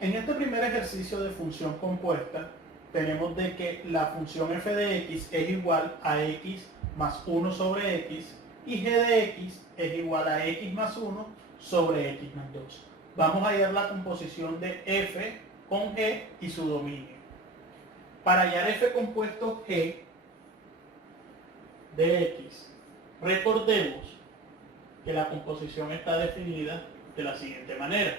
En este primer ejercicio de función compuesta, tenemos de que la función f de x es igual a x más 1 sobre x y g de x es igual a x más 1 sobre x más 2. Vamos a hallar la composición de f con g y su dominio. Para hallar f compuesto g de x, recordemos que la composición está definida de la siguiente manera.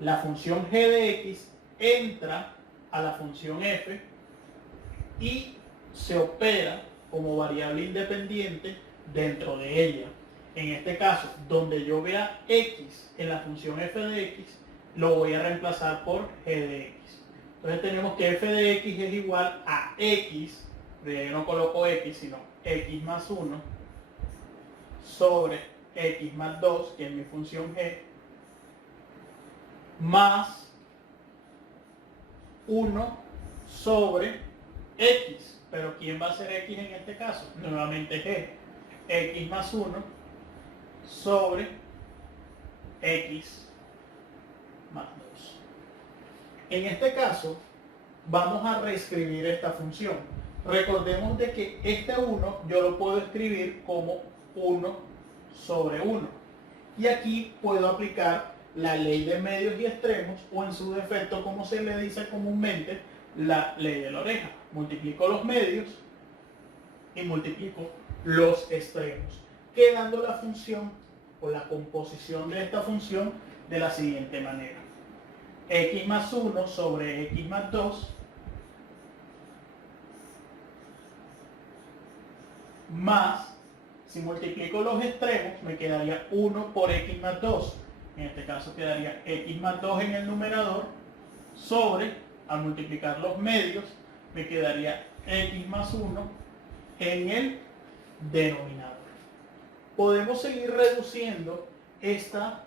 La función g de x entra a la función f y se opera como variable independiente dentro de ella. En este caso, donde yo vea x en la función f de x, lo voy a reemplazar por g de x. Entonces tenemos que f de x es igual a x, pero yo no coloco x, sino x más 1 sobre x más 2, que es mi función g, más 1 sobre x. Pero ¿quién va a ser x en este caso? Nuevamente g. X más 1 sobre x más 2. En este caso, vamos a reescribir esta función. Recordemos de que este 1 yo lo puedo escribir como 1 sobre 1. Y aquí puedo aplicar la ley de medios y extremos, o en su defecto, como se le dice comúnmente, la ley de la oreja. Multiplico los medios y multiplico los extremos, quedando la función o la composición de esta función de la siguiente manera. X más 1 sobre x más 2 más, si multiplico los extremos, me quedaría 1 por x más 2. En este caso quedaría x más 2 en el numerador sobre, al multiplicar los medios, me quedaría x más 1 en el denominador. Podemos seguir reduciendo esta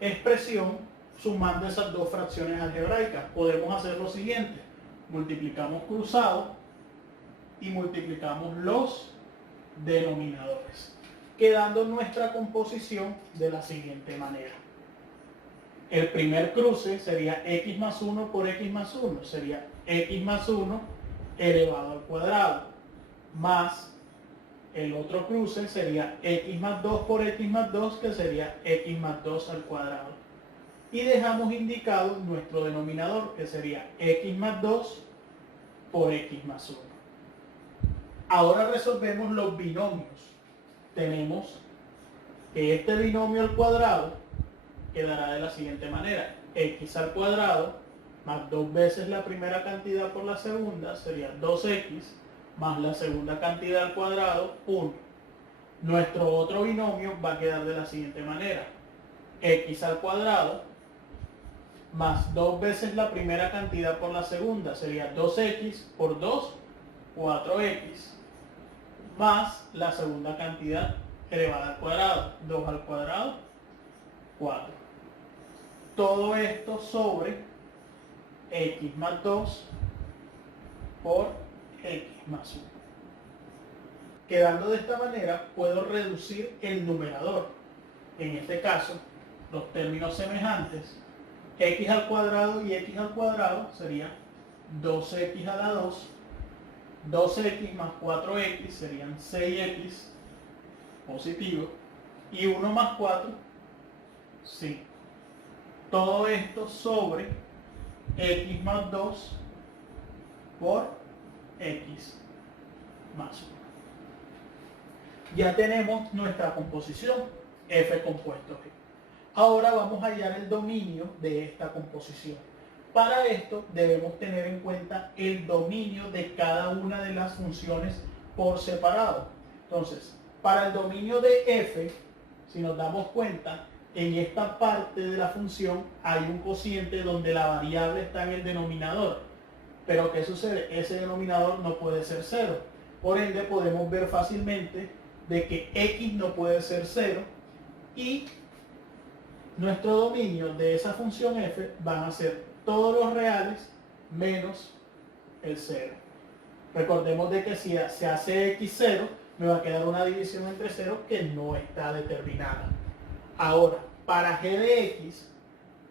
expresión sumando esas dos fracciones algebraicas. Podemos hacer lo siguiente: multiplicamos cruzado y multiplicamos los denominadores, quedando nuestra composición de la siguiente manera. El primer cruce sería x más 1 por x más 1, sería x más 1 elevado al cuadrado, más el otro cruce sería x más 2 por x más 2, que sería x más 2 al cuadrado. Y dejamos indicado nuestro denominador, que sería x más 2 por x más 1. Ahora resolvemos los binomios. Tenemos que este binomio al cuadrado quedará de la siguiente manera: x al cuadrado más 2 veces la primera cantidad por la segunda, sería 2x, más la segunda cantidad al cuadrado, 1. Nuestro otro binomio va a quedar de la siguiente manera: x al cuadrado más 2 veces la primera cantidad por la segunda, sería 2x por 2, 4x, más la segunda cantidad elevada al cuadrado, 2 al cuadrado, 4. Todo esto sobre x más 2 por x más 1. Quedando de esta manera, puedo reducir el numerador. En este caso, los términos semejantes, x al cuadrado y x al cuadrado sería 2x a la 2, 2x más 4x serían 6x positivo, y 1 más 4, 5. Todo esto sobre x más 2 por x más 1. Ya tenemos nuestra composición, f compuesto g. Ahora vamos a hallar el dominio de esta composición. Para esto debemos tener en cuenta el dominio de cada una de las funciones por separado. Entonces, para el dominio de f, si nos damos cuenta, en esta parte de la función hay un cociente donde la variable está en el denominador. Pero ¿qué sucede? Ese denominador no puede ser 0. Por ende, podemos ver fácilmente de que x no puede ser 0 y nuestro dominio de esa función f van a ser todos los reales menos el 0. Recordemos de que si se hace x0, me va a quedar una división entre 0 que no está determinada. Ahora, para g de x,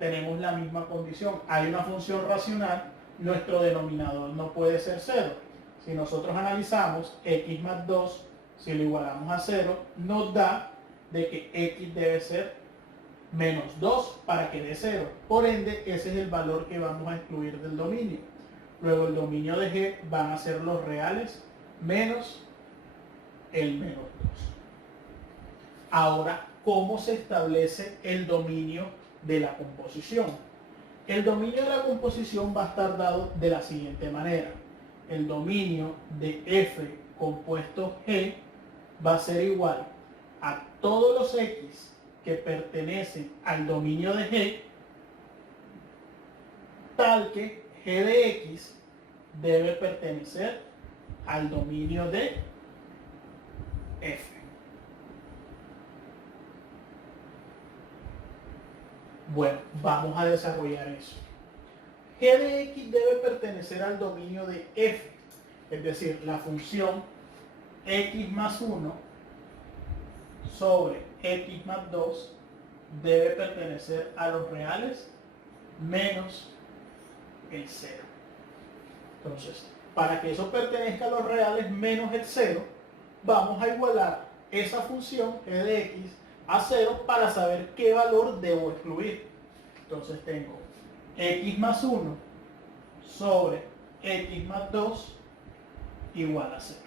tenemos la misma condición. Hay una función racional, nuestro denominador no puede ser 0. Si nosotros analizamos x más 2, si lo igualamos a 0, nos da de que x debe ser menos 2 para que dé 0. Por ende, ese es el valor que vamos a excluir del dominio. Luego el dominio de g van a ser los reales menos el menos 2. Ahora, ¿cómo se establece el dominio de la composición? El dominio de la composición va a estar dado de la siguiente manera. El dominio de f compuesto g va a ser igual a todos los x que pertenecen al dominio de g, tal que g de x debe pertenecer al dominio de f. Bueno, vamos a desarrollar eso. G de x debe pertenecer al dominio de f, es decir, la función x más 1 sobre x más 2 debe pertenecer a los reales menos el 0. Entonces, para que eso pertenezca a los reales menos el 0, vamos a igualar esa función g de x a 0 para saber qué valor debo excluir. Entonces tengo x más 1 sobre x más 2 igual a 0.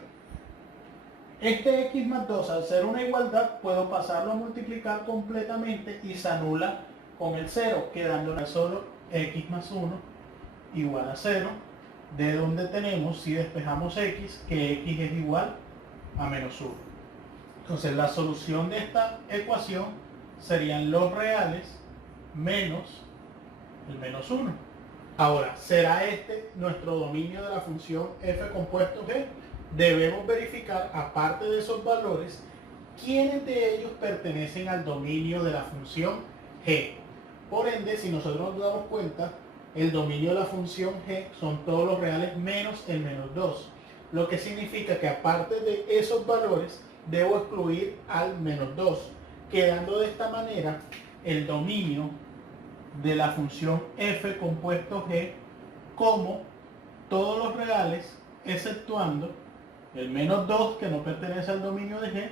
Este x más 2, al ser una igualdad, puedo pasarlo a multiplicar completamente y se anula con el 0, quedando solo x más 1 igual a 0, de donde tenemos, si despejamos x, que x es igual a menos 1. Entonces la solución de esta ecuación serían los reales menos el menos 1. Ahora, ¿será este nuestro dominio de la función f compuesto g? Debemos verificar, aparte de esos valores, quiénes de ellos pertenecen al dominio de la función g. Por ende, si nosotros nos damos cuenta, el dominio de la función g son todos los reales menos el menos 2. Lo que significa que aparte de esos valores, debo excluir al menos 2, quedando de esta manera el dominio de la función f compuesto g como todos los reales, exceptuando el menos 2 que no pertenece al dominio de g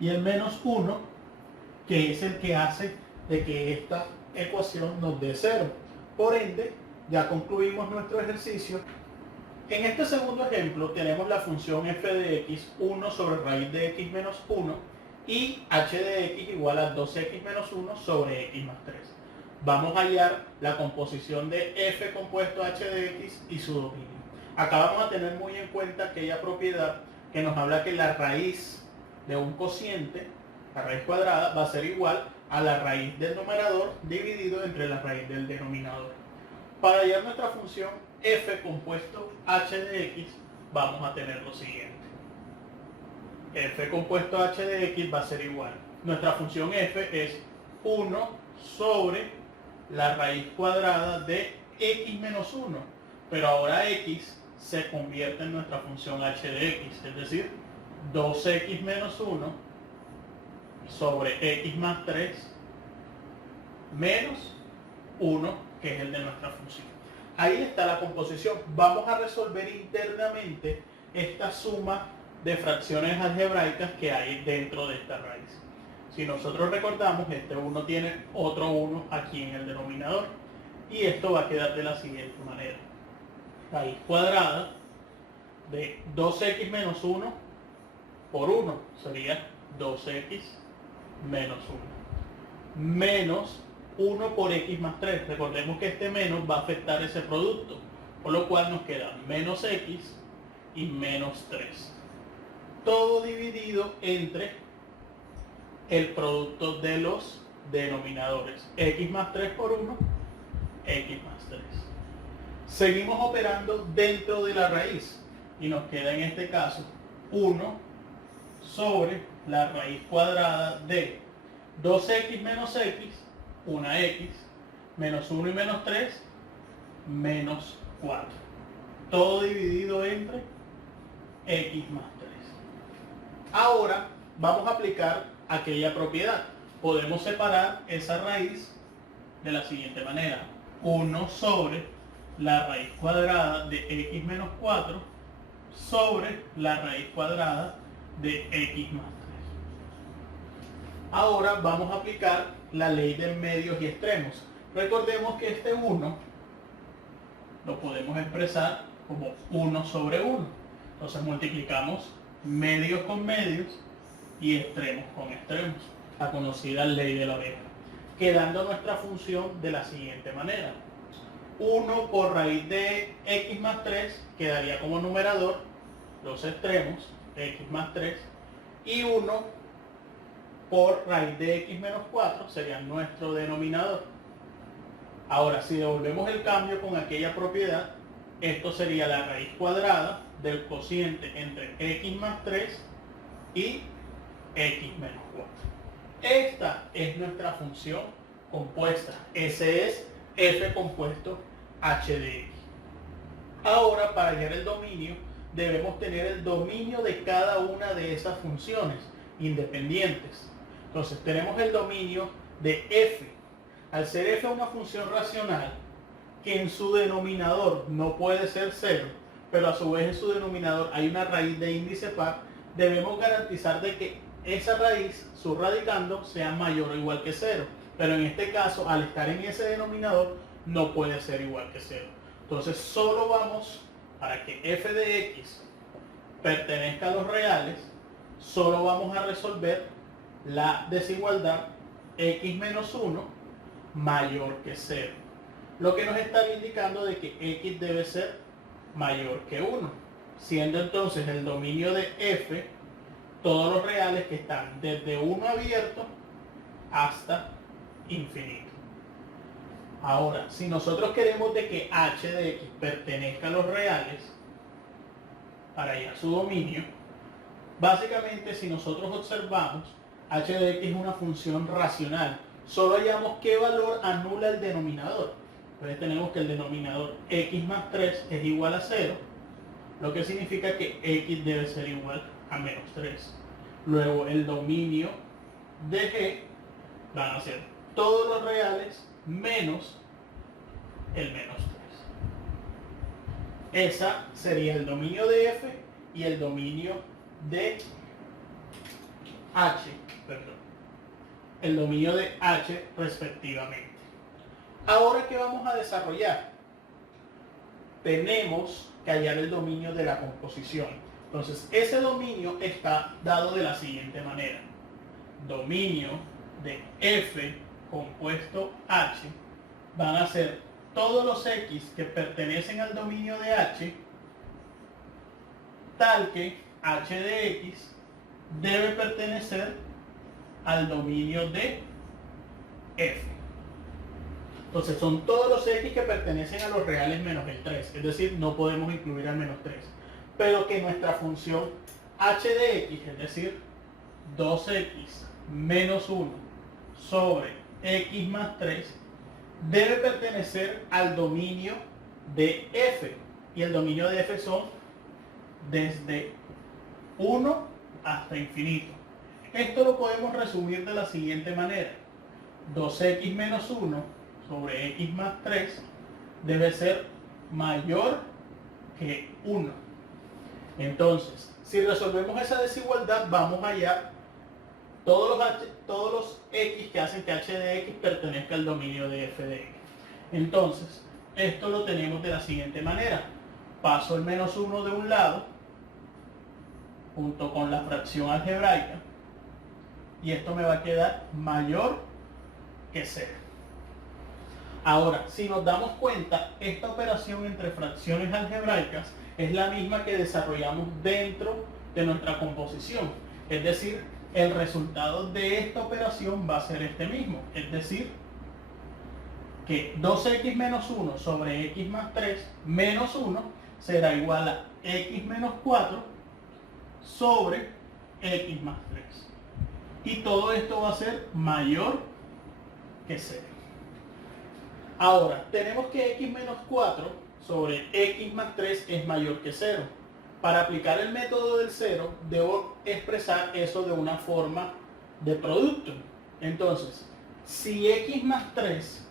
y el menos 1 que es el que hace de que esta ecuación nos dé 0. Por ende, ya concluimos nuestro ejercicio. En este segundo ejemplo tenemos la función f de x 1 sobre raíz de x menos 1 y h de x igual a 2x menos 1 sobre x más 3. Vamos a hallar la composición de f compuesto h de x y su dominio. Acá vamos a tener muy en cuenta aquella propiedad que nos habla que la raíz de un cociente, la raíz cuadrada, va a ser igual a la raíz del numerador dividido entre la raíz del denominador. Para hallar nuestra función f compuesto h de x, vamos a tener lo siguiente. F compuesto h de x va a ser igual. Nuestra función f es 1 sobre la raíz cuadrada de x menos 1. Pero ahora x se convierte en nuestra función h de x, es decir, 2x menos 1 sobre x más 3 menos 1, que es el de nuestra función. Ahí está la composición. Vamos a resolver internamente esta suma de fracciones algebraicas que hay dentro de esta raíz. Si nosotros recordamos, este 1 tiene otro 1 aquí en el denominador y esto va a quedar de la siguiente manera. Raíz cuadrada de 2x menos 1 por 1 sería 2x menos 1 menos 1 por x más 3. Recordemos que este menos va a afectar ese producto, por lo cual nos queda menos x y menos 3. Todo dividido entre el producto de los denominadores. X más 3 por 1, x más 3. Seguimos operando dentro de la raíz y nos queda en este caso 1 sobre la raíz cuadrada de 2x menos x, una x, menos 1 y menos 3, menos 4. Todo dividido entre x más 3. Ahora vamos a aplicar aquella propiedad. Podemos separar esa raíz de la siguiente manera. 1 sobre la raíz cuadrada de x menos 4 sobre la raíz cuadrada de x más 3. Ahora vamos a aplicar la ley de medios y extremos. Recordemos que este 1 lo podemos expresar como 1 sobre 1. Entonces multiplicamos medios con medios y extremos con extremos, la conocida ley de la oreja, quedando nuestra función de la siguiente manera. 1 por raíz de x más 3 quedaría como numerador, los extremos, x más 3, y 1 por raíz de x menos 4 sería nuestro denominador. Ahora, si devolvemos el cambio con aquella propiedad, esto sería la raíz cuadrada del cociente entre x más 3 y x menos 4. Esta es nuestra función compuesta. Ese es f compuesto h de x. Ahora, para hallar el dominio, debemos tener el dominio de cada una de esas funciones independientes. Entonces, tenemos el dominio de f. Al ser f una función racional, que en su denominador no puede ser 0, pero a su vez en su denominador hay una raíz de índice par, debemos garantizar de que esa raíz, su radicando, sea mayor o igual que 0. Pero en este caso, al estar en ese denominador, no puede ser igual que 0. Entonces, solo vamos, para que f de x pertenezca a los reales, solo vamos a resolver la desigualdad x menos 1 mayor que 0. Lo que nos está indicando de que x debe ser mayor que 1, siendo entonces el dominio de f todos los reales que están desde 1 abierto hasta infinito. Ahora, si nosotros queremos de que h de x pertenezca a los reales, para hallar su dominio, básicamente si nosotros observamos, h de x es una función racional. Solo hallamos qué valor anula el denominador. Entonces tenemos que el denominador x más 3 es igual a 0, lo que significa que x debe ser igual a menos 3. Luego el dominio de g van a ser todos los reales menos el menos 3. Esa sería el dominio de f y el dominio de h, el dominio de h respectivamente. Ahora, ¿qué vamos a desarrollar? Tenemos que hallar el dominio de la composición. Entonces, ese dominio está dado de la siguiente manera. Dominio de f compuesto h van a ser todos los x que pertenecen al dominio de h, tal que h de x debe pertenecer al dominio de f. Entonces son todos los x que pertenecen a los reales menos el 3, es decir, no podemos incluir al menos 3. Pero que nuestra función h de x, es decir, 2x menos 1 sobre x más 3, debe pertenecer al dominio de f. Y el dominio de f son desde 1 hasta infinito. Esto lo podemos resumir de la siguiente manera. 2x menos 1 sobre x más 3 debe ser mayor que 1. Entonces, si resolvemos esa desigualdad, vamos a hallar todos los x que hacen que h de x pertenezca al dominio de f de x. Entonces, esto lo tenemos de la siguiente manera. Paso el menos 1 de un lado, junto con la fracción algebraica, y esto me va a quedar mayor que 0. Ahora, si nos damos cuenta, esta operación entre fracciones algebraicas es la misma que desarrollamos dentro de nuestra composición. Es decir, el resultado de esta operación va a ser este mismo. Es decir, que 2x menos 1 sobre x más 3 menos 1 será igual a x menos 4 sobre x más 3. Y todo esto va a ser mayor que 0. Ahora, tenemos que x menos 4 sobre x más 3 es mayor que 0. Para aplicar el método del 0, debo expresar eso de una forma de producto. Entonces, si x más 3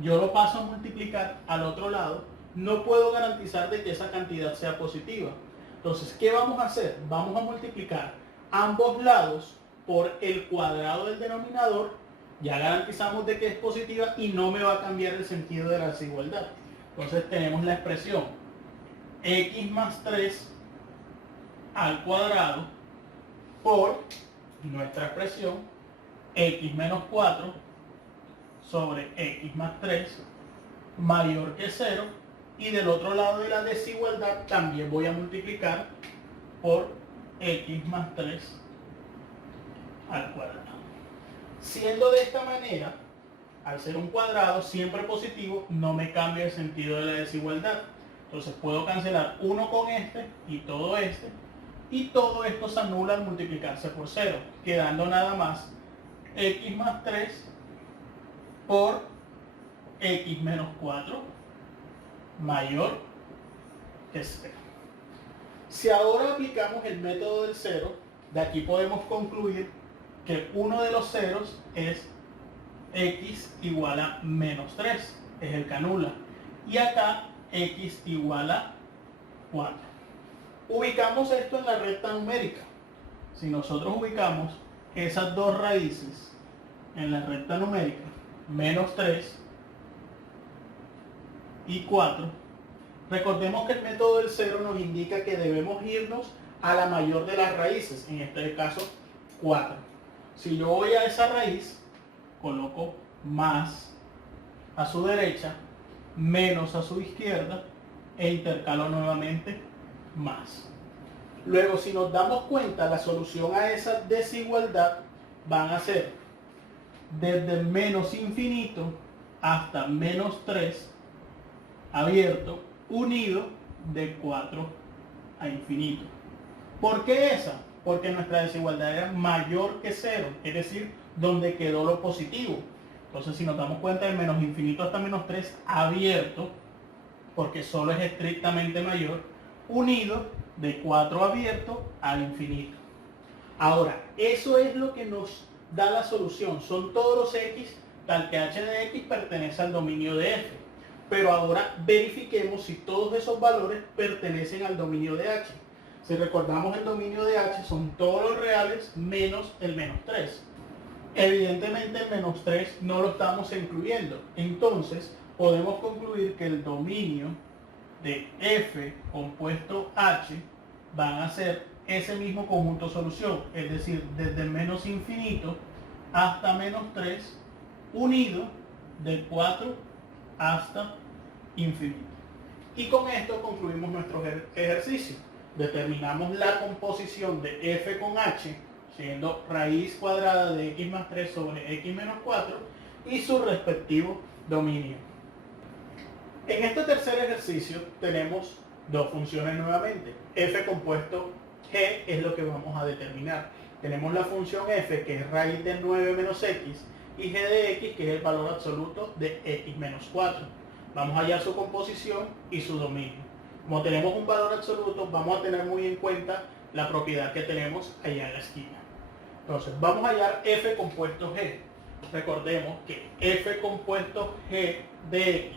yo lo paso a multiplicar al otro lado, no puedo garantizar de que esa cantidad sea positiva. Entonces, ¿qué vamos a hacer? Vamos a multiplicar ambos lados por el cuadrado del denominador. Ya garantizamos de que es positiva y no me va a cambiar el sentido de la desigualdad. Entonces tenemos la expresión x más 3 al cuadrado por nuestra expresión x menos 4 sobre x más 3 mayor que 0, y del otro lado de la desigualdad también voy a multiplicar por x más 3 al cuadrado. Siendo de esta manera, al ser un cuadrado siempre positivo, no me cambia el sentido de la desigualdad. Entonces puedo cancelar uno con este y todo esto se anula al multiplicarse por 0, quedando nada más x más 3 por x menos 4 mayor que 0. Si ahora aplicamos el método del cero, de aquí podemos concluir que uno de los ceros es x igual a menos 3, es el que anula, y acá x igual a 4. Ubicamos esto en la recta numérica. Si nosotros ubicamos esas dos raíces en la recta numérica, menos 3 y 4, recordemos que el método del cero nos indica que debemos irnos a la mayor de las raíces, en este caso 4. Si yo voy a esa raíz, coloco más a su derecha, menos a su izquierda, e intercalo nuevamente más. Luego, si nos damos cuenta, la solución a esa desigualdad van a ser desde menos infinito hasta menos 3 abierto, unido de 4 a infinito. ¿Por qué esa? Porque nuestra desigualdad era mayor que 0, es decir, donde quedó lo positivo. Entonces, si nos damos cuenta, de menos infinito hasta menos 3 abierto, porque solo es estrictamente mayor, unido de 4 abierto al infinito. Ahora, eso es lo que nos da la solución. Son todos los x, tal que h de x pertenece al dominio de f. Pero ahora verifiquemos si todos esos valores pertenecen al dominio de h. Si recordamos, el dominio de h son todos los reales menos el menos 3. Evidentemente el menos 3 no lo estamos incluyendo. Entonces podemos concluir que el dominio de f compuesto h van a ser ese mismo conjunto solución. Es decir, desde menos infinito hasta menos 3 unido de 4 hasta infinito. Y con esto concluimos nuestro ejercicio. Determinamos la composición de f con h, siendo raíz cuadrada de x más 3 sobre x menos 4, y su respectivo dominio. En este tercer ejercicio tenemos dos funciones nuevamente. F compuesto g es lo que vamos a determinar. Tenemos la función f, que es raíz de 9 menos x, y g de x, que es el valor absoluto de x menos 4. Vamos a hallar su composición y su dominio. Como tenemos un valor absoluto, vamos a tener muy en cuenta la propiedad que tenemos allá en la esquina. Entonces, vamos a hallar f compuesto g. Recordemos que f compuesto g de x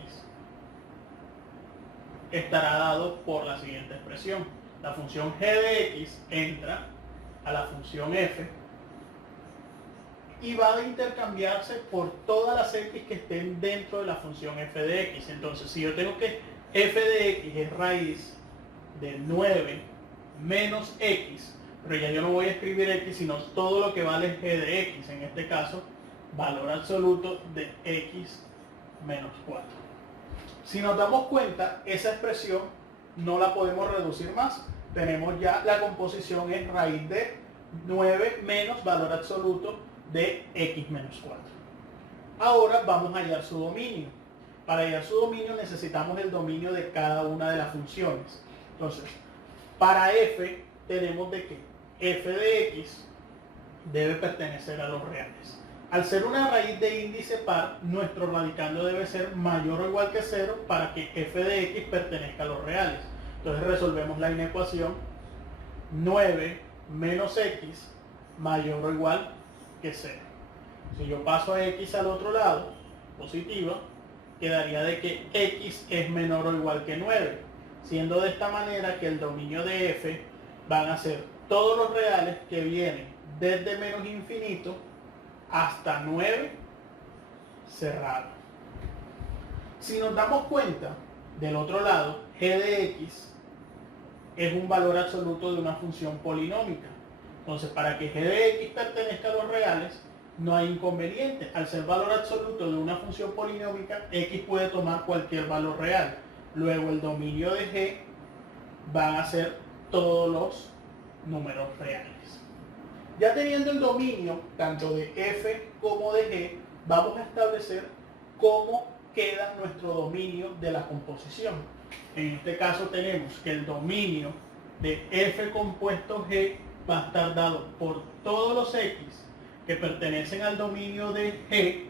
estará dado por la siguiente expresión. La función g de x entra a la función f y va a intercambiarse por todas las x que estén dentro de la función f de x. Entonces, si yo tengo que f de x es raíz de 9 menos x, pero ya yo no voy a escribir x, sino todo lo que vale es g de x, en este caso, valor absoluto de x menos 4. Si nos damos cuenta, esa expresión no la podemos reducir más. Tenemos ya la composición es raíz de 9 menos valor absoluto de x menos 4. Ahora vamos a hallar su dominio. Para hallar su dominio necesitamos el dominio de cada una de las funciones. Entonces, para f tenemos de que f de x debe pertenecer a los reales. Al ser una raíz de índice par, nuestro radicando debe ser mayor o igual que 0 para que f de x pertenezca a los reales. Entonces resolvemos la inecuación 9 menos x mayor o igual que 0. Si yo paso a x al otro lado, positiva, quedaría de que x es menor o igual que 9, siendo de esta manera que el dominio de f van a ser todos los reales que vienen desde menos infinito hasta 9 cerrado. Si nos damos cuenta, del otro lado, g de x es un valor absoluto de una función polinómica. Entonces, para que g de x pertenezca a los reales, no hay inconveniente. Al ser valor absoluto de una función polinómica, x puede tomar cualquier valor real. Luego, el dominio de g van a ser todos los números reales. Ya teniendo el dominio tanto de f como de g, vamos a establecer cómo queda nuestro dominio de la composición. En este caso tenemos que el dominio de f compuesto g va a estar dado por todos los x que pertenecen al dominio de g,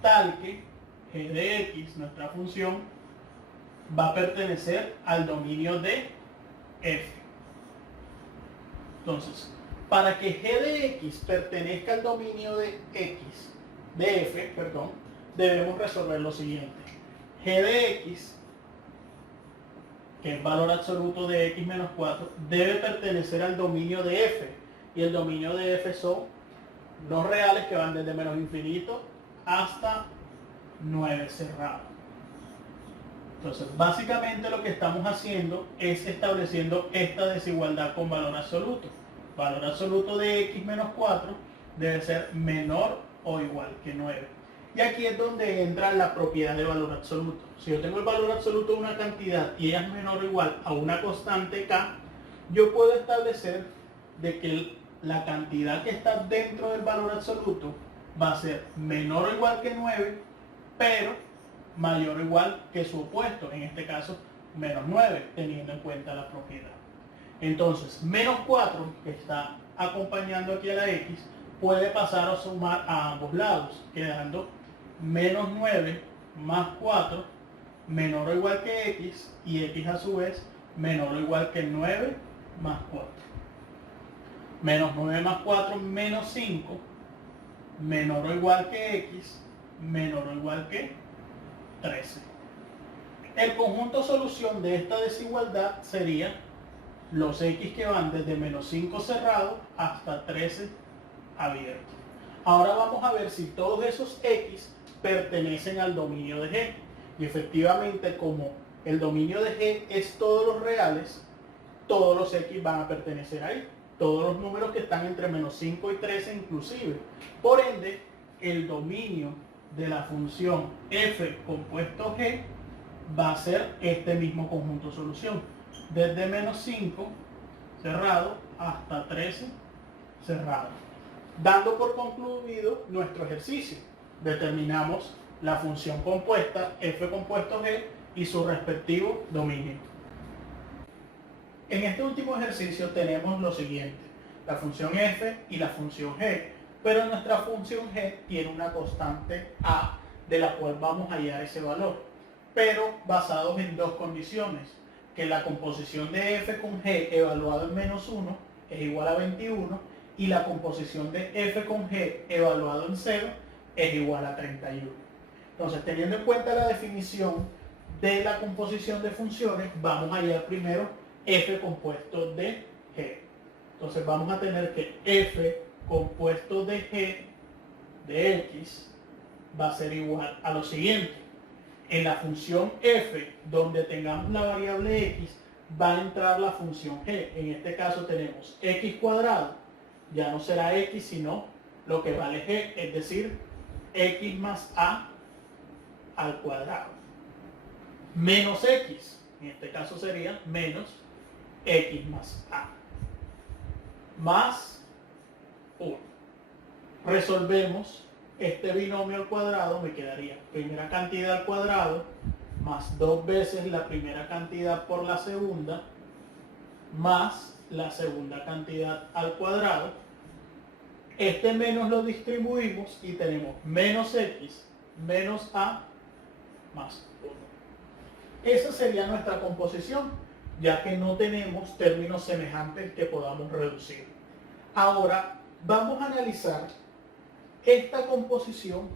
tal que g de x, nuestra función, va a pertenecer al dominio de f. Entonces, para que g de x pertenezca al dominio de f, debemos resolver lo siguiente. G de x, que es valor absoluto de x menos 4, debe pertenecer al dominio de f. Y el dominio de f son los reales que van desde menos infinito hasta 9 cerrado. Entonces, básicamente lo que estamos haciendo es estableciendo esta desigualdad con valor absoluto. Valor absoluto de x menos 4 debe ser menor o igual que 9. Y aquí es donde entra la propiedad de valor absoluto. Si yo tengo el valor absoluto de una cantidad y ella es menor o igual a una constante k, yo puedo establecer de que la cantidad que está dentro del valor absoluto va a ser menor o igual que 9, pero mayor o igual que su opuesto, en este caso menos 9, teniendo en cuenta la propiedad. Entonces, menos 4, que está acompañando aquí a la x, puede pasar a sumar a ambos lados, quedando menos 9 más 4 menor o igual que x, y x a su vez menor o igual que 9 más 4. Menos 9 más 4 menos 5 menor o igual que x menor o igual que 13. El conjunto solución de esta desigualdad sería los x que van desde menos 5 cerrado hasta 13 abierto. Ahora vamos a ver si todos esos x pertenecen al dominio de g. Y efectivamente, como el dominio de g es todos los reales, todos los x van a pertenecer ahí. Todos los números que están entre menos 5 y 13 inclusive. Por ende, el dominio de la función f compuesto g va a ser este mismo conjunto solución. Desde menos 5 cerrado hasta 13 cerrado. Dando por concluido nuestro ejercicio, determinamos la función compuesta f compuesto g y su respectivo dominio. En este último ejercicio tenemos lo siguiente: la función f y la función g, pero nuestra función g tiene una constante a de la cual vamos a hallar ese valor, pero basados en dos condiciones: que la composición de f con g evaluado en menos 1 es igual a 21 y la composición de f con g evaluado en 0 es igual a 31. Entonces, teniendo en cuenta la definición de la composición de funciones, vamos a hallar primero f compuesto de g. Entonces vamos a tener que f compuesto de g de x va a ser igual a lo siguiente: en la función f, donde tengamos la variable x, va a entrar la función g. En este caso tenemos x cuadrado, ya no será x sino lo que vale g, es decir, x más a al cuadrado, menos x, en este caso sería menos x más a, más 1. Resolvemos este binomio al cuadrado, me quedaría primera cantidad al cuadrado más 2 veces la primera cantidad por la segunda más la segunda cantidad al cuadrado. Este menos lo distribuimos y tenemos menos x menos a más 1. Esa sería nuestra composición, ya que no tenemos términos semejantes que podamos reducir. Ahora vamos a analizar esta composición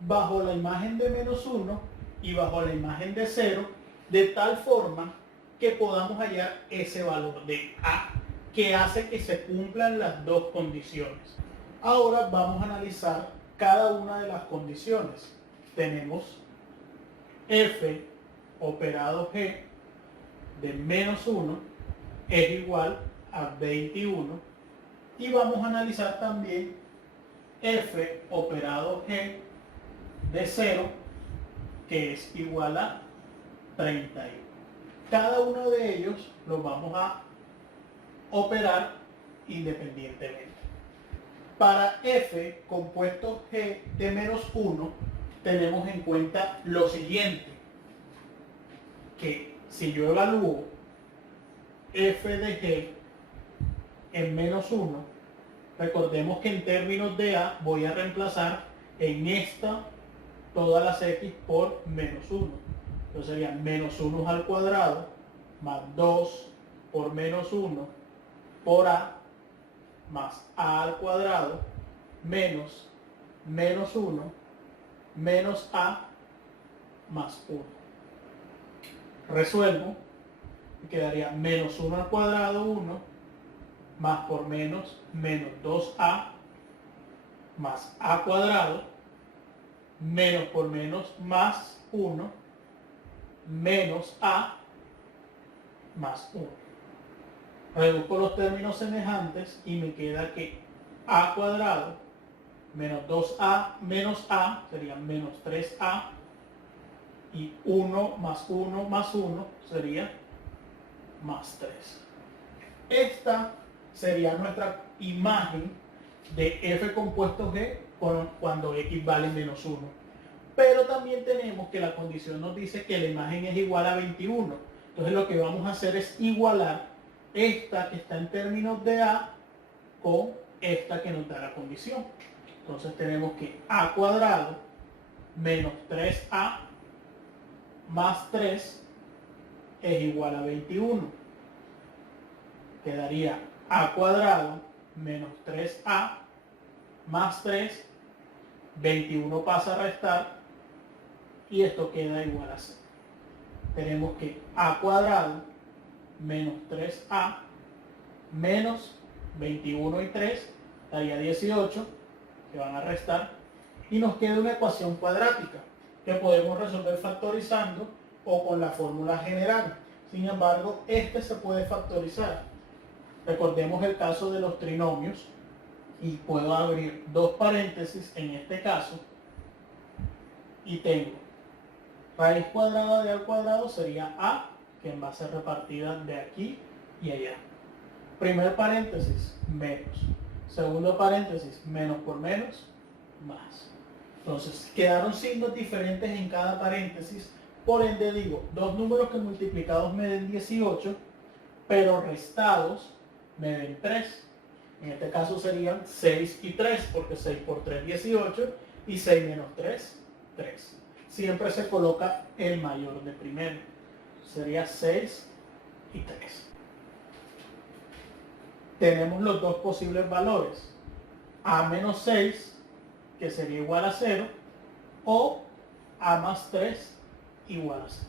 bajo la imagen de menos 1 y bajo la imagen de 0, de tal forma que podamos hallar ese valor de A, que hace que se cumplan las dos condiciones. Ahora vamos a analizar cada una de las condiciones. Tenemos f operado g de menos 1 es igual a 21 y vamos a analizar también f operado g de 0 que es igual a 31. Cada uno de ellos los vamos a operar independientemente. Para f compuesto g de menos 1 tenemos en cuenta lo siguiente, que si yo evalúo f de g en menos 1, recordemos que en términos de a voy a reemplazar en esta todas las x por menos 1. Entonces sería menos 1 al cuadrado más 2 por menos 1 por a más a al cuadrado menos menos 1 menos a más 1. Resuelvo y quedaría menos 1 al cuadrado 1 más por menos menos 2a más a cuadrado menos por menos más 1 menos a más 1. Reduzco los términos semejantes y me queda que a cuadrado menos 2a menos a sería menos 3a y 1 más 1 sería más 3. Esta sería nuestra imagen de f compuesto g cuando x vale menos 1. Pero también tenemos que la condición nos dice que la imagen es igual a 21. Entonces lo que vamos a hacer es igualar esta que está en términos de a con esta que nos da la condición. Entonces tenemos que a cuadrado menos 3a más 3 es igual a 21. Quedaría a cuadrado menos 3a más 3, 21 pasa a restar y esto queda igual a 0. Tenemos que a cuadrado menos 3a menos 21 y 3 daría 18, que van a restar, y nos queda una ecuación cuadrática que podemos resolver factorizando o con la fórmula general. Sin embargo, este se puede factorizar. Recordemos el caso de los trinomios y puedo abrir dos paréntesis en este caso y tengo raíz cuadrada de a al cuadrado sería a, que va a ser repartida de aquí y allá. Primer paréntesis, menos. Segundo paréntesis, menos por menos, más. Entonces, quedaron signos diferentes en cada paréntesis. Por ende, digo, dos números que multiplicados me den 18, pero restados me den 3. En este caso serían 6 y 3, porque 6 por 3, 18, y 6 menos 3, 3. Siempre se coloca el mayor de primero. Sería 6 y 3. Tenemos los dos posibles valores. A menos 6, que sería igual a 0, o a más 3 igual a 0.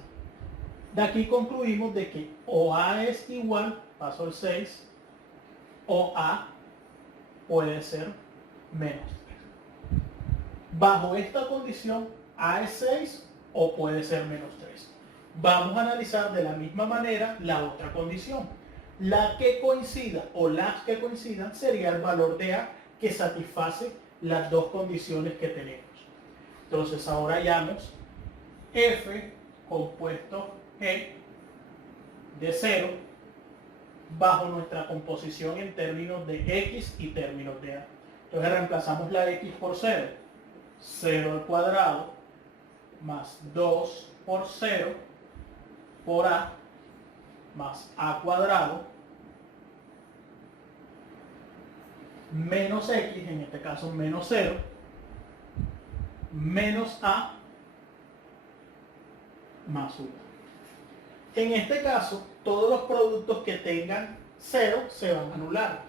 De aquí concluimos de que o a es igual, paso el 6, o a puede ser menos 3. Bajo esta condición, a es 6 o puede ser menos 3. Vamos a analizar de la misma manera la otra condición. La que coincida o las que coincidan sería el valor de a que satisface las dos condiciones que tenemos. Entonces ahora hallamos f compuesto g de 0 bajo nuestra composición en términos de x y términos de a. Entonces reemplazamos la x por 0. 0 al cuadrado más 2 por 0 por a más a cuadrado menos x, en este caso menos 0, menos a más 1. En este caso, todos los productos que tengan 0 se van a anular.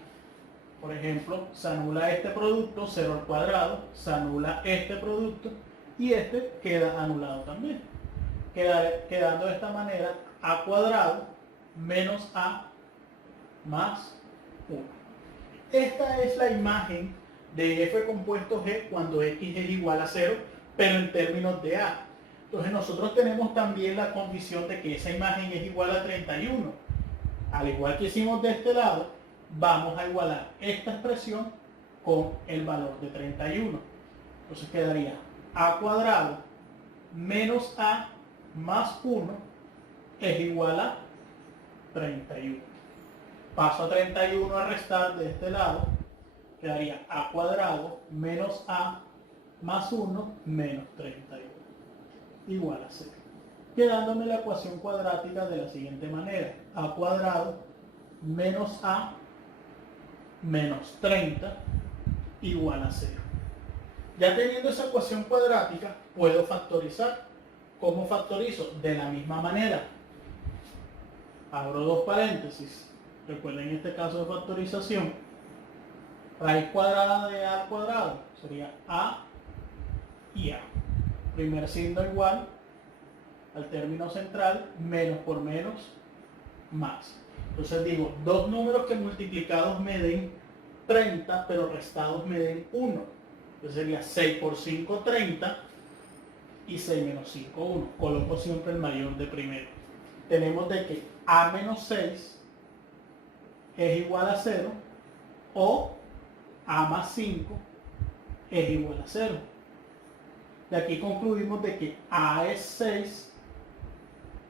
Por ejemplo, se anula este producto, 0 al cuadrado, se anula este producto y este queda anulado también. Quedando de esta manera a cuadrado menos a más 1. Esta es la imagen de f compuesto g cuando x es igual a 0, pero en términos de a. Entonces nosotros tenemos también la condición de que esa imagen es igual a 31. Al igual que hicimos de este lado, vamos a igualar esta expresión con el valor de 31. Entonces quedaría a cuadrado menos a más 1 es igual a 31. Paso a 31 a restar de este lado, quedaría a cuadrado menos a más 1 menos 31 igual a 0. Quedándome la ecuación cuadrática de la siguiente manera: a cuadrado menos a menos 30 igual a 0. Ya teniendo esa ecuación cuadrática, puedo factorizar. ¿Cómo factorizo? De la misma manera. Abro dos paréntesis. Recuerden este caso de factorización. Raíz cuadrada de a al cuadrado sería a y a. Primer signo igual al término central, menos por menos, más. Entonces digo, dos números que multiplicados me den 30, pero restados me den 1. Entonces sería 6 por 5, 30, y 6 menos 5, 1. Coloco siempre el mayor de primero. Tenemos de que a menos 6 es igual a 0, o a más 5 es igual a 0. De aquí concluimos de que a es 6,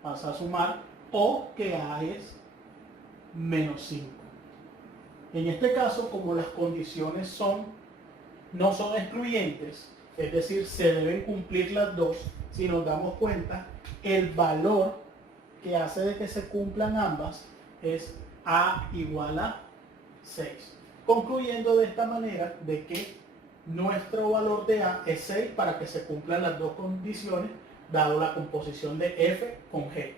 pasa a sumar, o que a es menos 5. En este caso, como las condiciones no son excluyentes, es decir, se deben cumplir las dos, si nos damos cuenta, el valor que hace de que se cumplan ambas es a igual a 6. Concluyendo de esta manera de que nuestro valor de a es 6 para que se cumplan las dos condiciones, dado la composición de f con g.